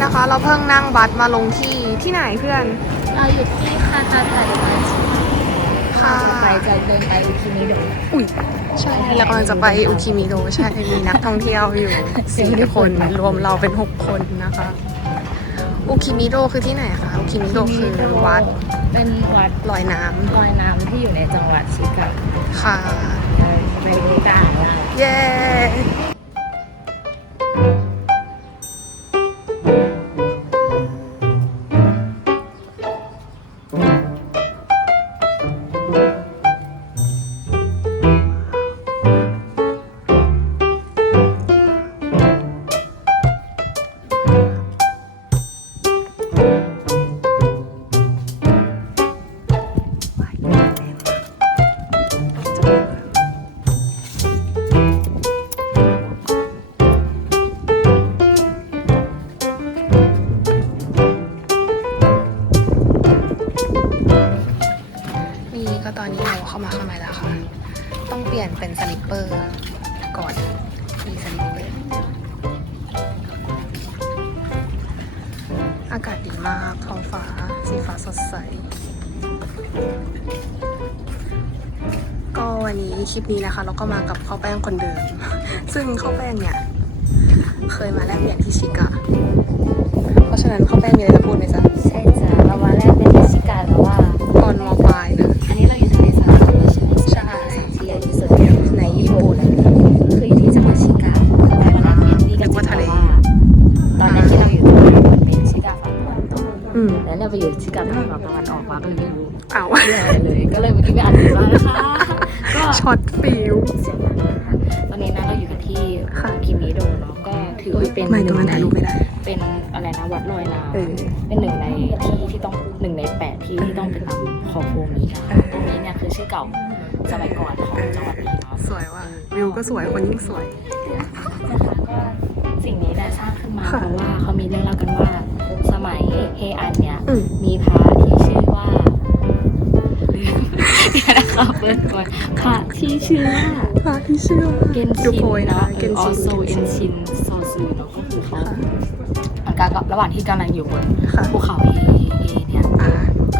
นั่งบัสมาลงที่ที่ไหนเพื่อน เราอยู่ที่คาคาไทยมาชิค่ะไปจะเดินไปอุคิมิโดะอุ้ยใช่เรากำลังจะไปอุคิมิโดะใช่มีนักท่องเที่ยวอยู่สี่คนรวมเราเป็นหกคนนะคะอุคิมิโดะคือที่ไหนคะอุคิมิโดะคือวัดเป็นวัดลอยน้ำลอยน้ำที่อยู่ในจังหวัดชิกะค่ะเออไปดูกันได้เย้ ใส ก็วันนี้คลิปนี้นะคะ เราก็มากับข้าวแป้งคนเดิม ซึ่งข้าวแป้งเนี่ย เคยมาแลกเปลี่ยนที่ชิกะ เพราะฉะนั้นข้าวแป้งมีอะไรจะพูดไหมจ๊ะใช่จ้ะ ไปอยู่ชิกะฝั่งตะวันออกมาก็เลยไม่รู้เอาเรื่องอะไรเลย ก็เลยเมื่อกี้ไปอ่านดูมานะคะก็ช็อตฟิวเสียงดังนะคะตอนนี้นะเราอยู่กันที่ค่ะคิมิโดะเนาะก็ถือว่าเป็นไม่ตรงนั้นถ่ายรูปไม่ได้ เป็นอะไรนะวัดลอยน้เออำเป็นหนึ่งในที่ที่ต้องหนึ่งในแปดที่ที่ต้องเป็นน้ำของโคนี้ค่ะเออตรงนี้เนี่ยคือชื่อเก่าสมัยก่อนของจังหวัดนี้เนาะ สวยว่ะวิวก็สวยคนยิ่งสวย นะคะก็สิ่งนี้ได้สร้างขึ้นมาค่ะเพราะว่าเขามีเรื่องเล่ากันว่าสมัยเฮอันเนี่ยอื มมีพระที่ชื่อว่าเดี๋ยวนะคะเปิดก่อนพระที่ชื่อว่าพระที่ชื่อว่าเกนดูชินโพยนะเนาะเกนชินโซเอนชินโซซูเนาะก็คือเขาค่ะมันการระหว่างที่กำลังอยู่บนค่ะภูเขาเอเอเนี่ยอ่า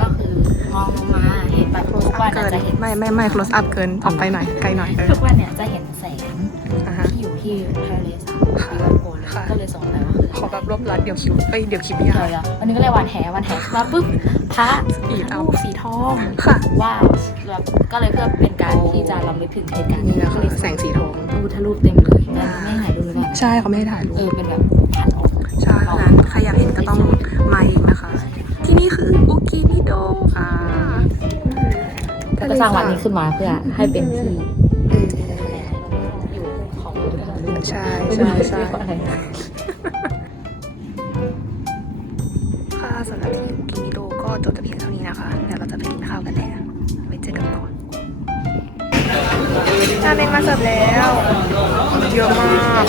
ก็คือมองลงมาเห็นแบบทุกวันเกิเนี่ยนจะเห็นไม่ไม่ไม่ close up เกินออกไปหน่อยไกลหน่อยเออทุกวันเนี่ยจะเห็นแสง อ่าฮะ ที่อยู่ที่ทะเลสาบ ค่ะที่วัดโพเลยค่ะ ก็เลยสงสัยว่าคือขอแบบรวบรัดเดี๋ยวคลิปเอ้ยเดี๋ยวคลิปเดี๋นี้ยวค่ะเดี๋ยววันนี้ก็เลยวันแหวันแหมาปุ๊บพระสีดำรูปสีทองค่ะว้าวแล้วก็เลยเพื่อเป็นการที่จะรำลึกถึงเหตุการณ์นี่นะคะก็เลยแสงสีทองรูปทะลุเต็มเลยแม่ไม่หายดูเลยนะใช่เขาไม่ให้ถ่ายรูเอปอเป็นแบบหันออกใช่เพราะฉะนั้นใครอยากเห็นก็ต้องมาเองนะคะ ที่นี่คืออุกิมิโดะค่ะแล้วก็สร้างวัดนี้ขึ้นมาเพื่อให้เป็นที่เอออยู่ของ ใช่ใช่ใช่อะไรค่ะสำหรับที่อุกิมิโดะก็จบแต่เพียงเท่านี้นะคะเดี๋ยวเราจะไปกินข้าวกันแล้วไว้เจอกันต่อจานเองมาเสิร์ฟแล้วเยอะมาก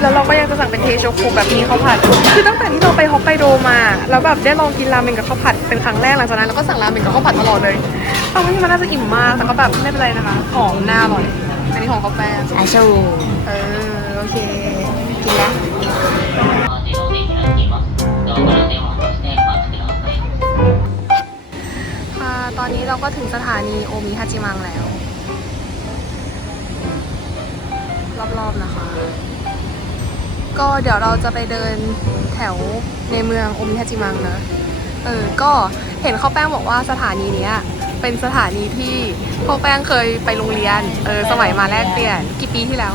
แล้วเราก็ยังจะสั่งเป็นเทโชคุแบบนี้ข้าวผัด คือตั้งแต่ที่เราไปฮอกไกโดมาแล้วแบบได้ลองกินราเมงกับข้าวผัดเป็นครั้งแรกหลังจากนั้นเราก็สั่งราเมงกับข้าวผัดตลอดเลยเอาที่มันน่าจะอิ่มมากแต่ก็แบบไม่เป็นไรนะคะหอมหน้าอร่อย อันนี้ของกาแฟอาชูเออ โอเค กินแล้วค่ะตอนนี้เราก็ถึงสถานีโอมิฮาจิมังแล้ว รอบๆนะคะ ก็เดี๋ยวเราจะไปเดินแถวในเมืองโอมิฮาจิมังนะ เออ ก็เห็นข้าวแป้งบอกว่าสถานีเนี้ย เป็นสถานีที่ข้าวแป้งเคยไปโรงเรียน เออสมัยมาแลกเปลี่ยน กี่ปีที่แล้ว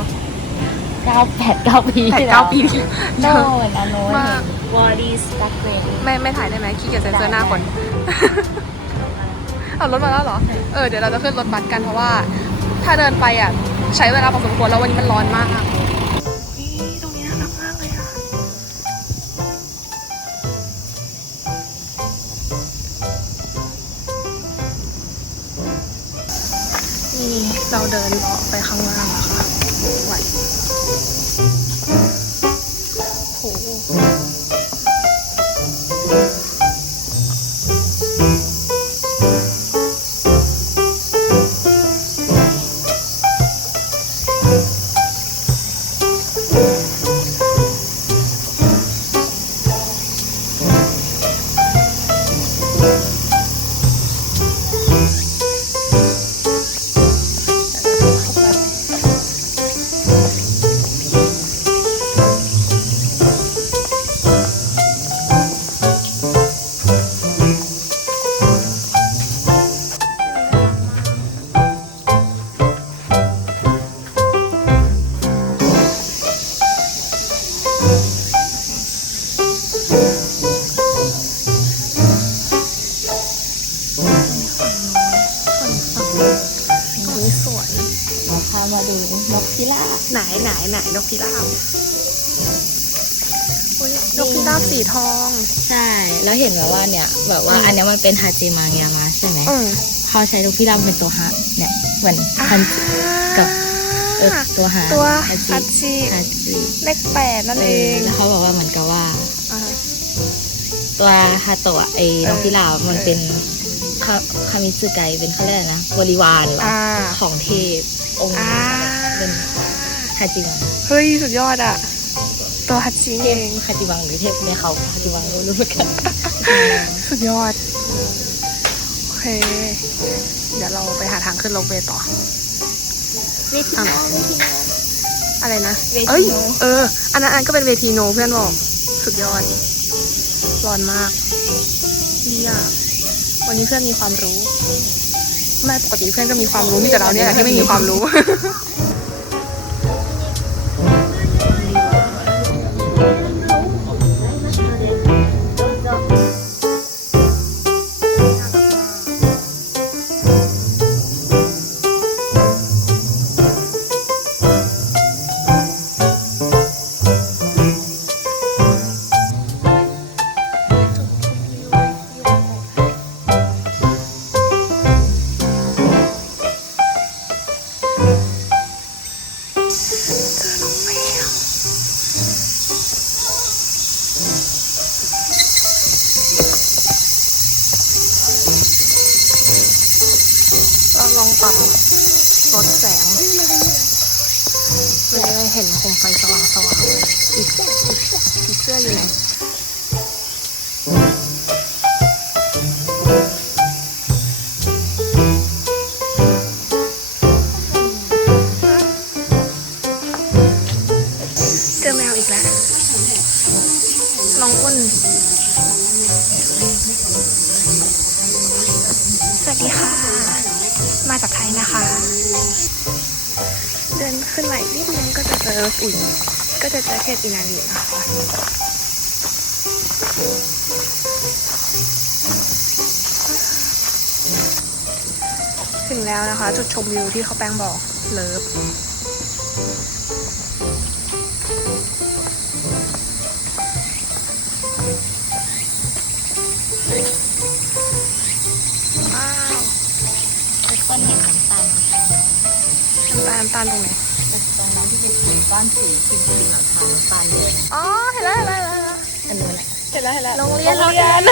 เก้าแปดเก้าปีแปดที่แล้วเก้าปีที่โน่แล้วนอันโน้นมากวอร์ดีสตักเรนไม่ไม่ถ่ายได้ไหมขี้เกียจเซ็นเซอร์หน้าคนเอารถมาแล้วเหรอ เออเดี๋ยวเราจะขึ้นรถบัสกันเพราะว่า ถ้าเดินไปอะ ใช้เวลาพอสมควรแล้ววันนี้มันร้อนมาก ดินเลาะไปข้างล่าง มาดูนกพิราบไหนไหนไหนนกพิราบอุ๊ยนกพิราบสีทอง ใช่ แล้วเห็นแบบว่าเนี่ย แบบว่าอืมอันเนี้ยมันเป็นฮาจิมังยามาใช่ไหมอืมเขาใช้นกพิราบเป็นตัวฮะ เนี่ยเหมือนฮันจิกับเออตัวฮะตัวฮาฮัตจิชิฮาจิเลขแปดนั่นเอเอองแล้วเขาบอกว่าเหมือนกับว่าอ่าตัวฮาโตะไอ้เออนกพิราบมันเป็นคาคามิสึไกเป็นเขาเรียกอะไรนะบริวารเหรออ่าของเทพ องค์อ่า เป็นฮาจิมังเฮ้ย สุดยอดอะตัวฮัตชิเทเอพง ฮาจิมังหรือเทพในเขาฮาจิมังไม่รู้เหมือนกัน สุดยอด โอเค เดี๋ยวเราไปหาทางขึ้นโลเวต่อ เวทีโนเวทีโน อะไรนะ เวทีโน เอ้ย เออ อันนั้นอันก็เป็นเวทีโนเพื่อนบอก สุดยอด ร้อนมากดีอะวันนี้เพื่อนมีความรู้ ไม่ปกติเพื่อนก็มีความรู้มีแต่เราเนี่ยแหละที่ไม่มีความรู้ ลองปรับลดแสงมันจะได้เห็นโคมไฟสว่างสว่างๆอีกผีเสื้ออยู่ไหน จากไทยนะคะ เดินขึ้นมาอีกนิดนึงก็จะเจออุ่นก็จะเจอเทพอินาลีนะคะถึงแล้วนะคะ จุดชมวิวที่เขาแป้งบอกเลิฟำตาลน้ำตาลตรงไหน ตรงนั้นที่เป็นสีก้อนสีครีมครีมน้ำตาลน้ำตาลเลยอ๋อ เห็นแล้วเห็นแล้วเห็นแล้วอันนู้นแหละเห็นแล้วเห็นแล้วโรงเรียนโรงเรียน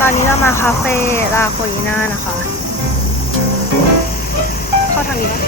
ตอนนี้เรามาคาเฟ่ลาโคลีน่านะคะ เข้าทางนี้ปะ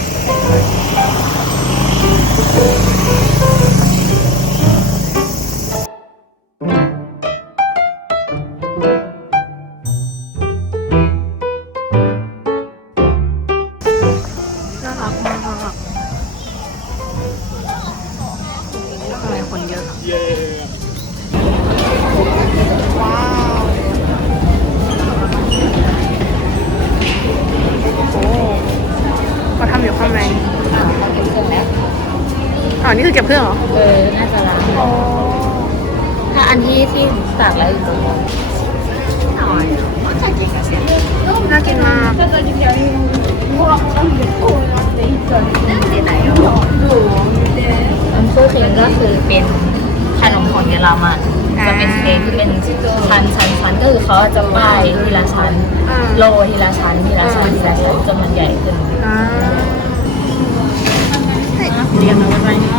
ทำอยู่ข้างในอ่าเขาเก็บเครื่องแล้ว อ๋อนี่คือเก็บเครื่องเหรอ เออ น่าจะล้างอ๋อ ถ้าอันที่ที่ตากแล้วอยู่ตรงนี้น่ากินมากอันคู่คิงก็คือเป็นขนมของเยอรมันจะเป็นเค้กที่เป็นชั้นชั้นชั้นก็คือเขาจะป้ายทีละชั้น อ่าโรยทีละชั้นทีละชั้นทีละชั้นจนมันใหญ่ขึ้น อ่า เรียนมาวันนี้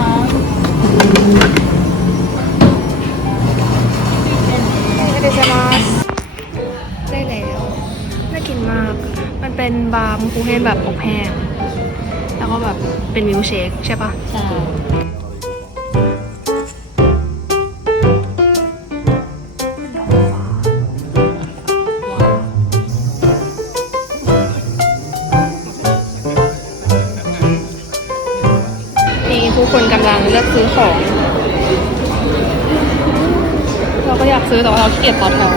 ไม่ได้จะมาได้แล้วน่ากินมาก มันเป็นบาร์มคูเฮนแบบอบแห้ง แล้วก็แบบเป็นมิลค์เชคใช่ปะใช่ เกียจต่อแถว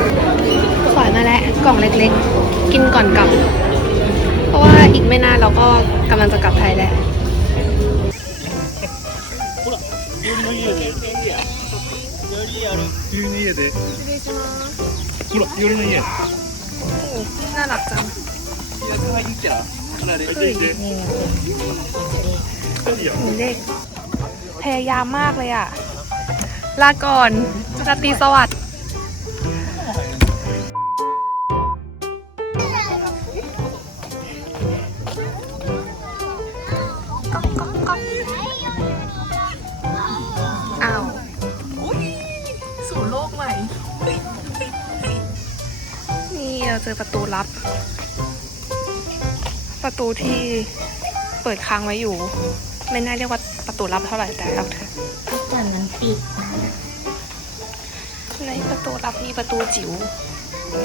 สอยมาแล้วกล่องเล็กๆ กินก่อนกลับ เพราะว่าอีกไม่นานเราก็กำลังจะกลับไทยแล้วนี่เด็กยูนี่เด็กยูนี่เด็กยูนี่เด็กน่ารักจังน่เด็กพยายามมากเลยอะ ลาก่อนราตรีสวัสดิ์ ระตูลับ ประตูที่เปิดค้างไว้อยู่ ไม่น่าเรียกว่าประตูลับเท่าไหร่แต่เอาเถอะทุกอย่างมันปิด ในประตูลับมีประตูจิ๋ว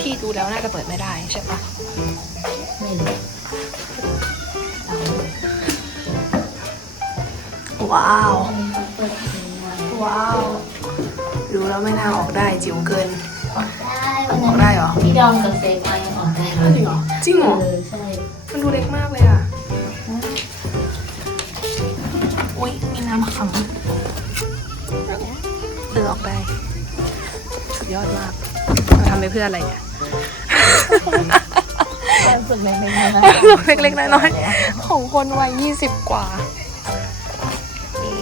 ที่ดูแล้วน่าจะเปิดไม่ได้ใช่ปะไม่รู้ว้าวเปิดทิ้งไว้ว้าว ดูแล้วไม่น่าออกได้จิ๋วเกินได้วันอนั้อนกได้เหรอ พี่ดอมกับเซฟ ริงเหรอจริงเหรอเออใช่มันดูเล็กมากเลยอะอุ้ยมีน้ำขังเออออกได้สุดยอดมากเราทำไปเพื่ออะไรเนี่ยความสุขเล็กๆน้อยความสุขเล็กๆน้อยๆของคนวัย20กว่านี่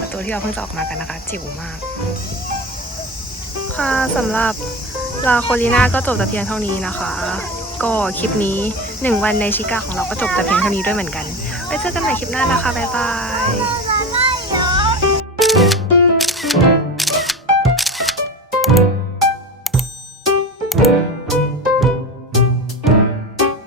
ประตูที่เราเพิ่งจะออกมากันนะคะ จิ๋วมาก ค่ะสำหรับลาโคลีนาก็จบแต่เพียงเท่านี้นะคะ ก็คลิปนี้ 1 วันในชิกาของเราก็จบแต่เพียงเท่านี้ด้วยเหมือนกันไว้เจอกันใหม่คลิปหน้านะคะ บ๊ายบาย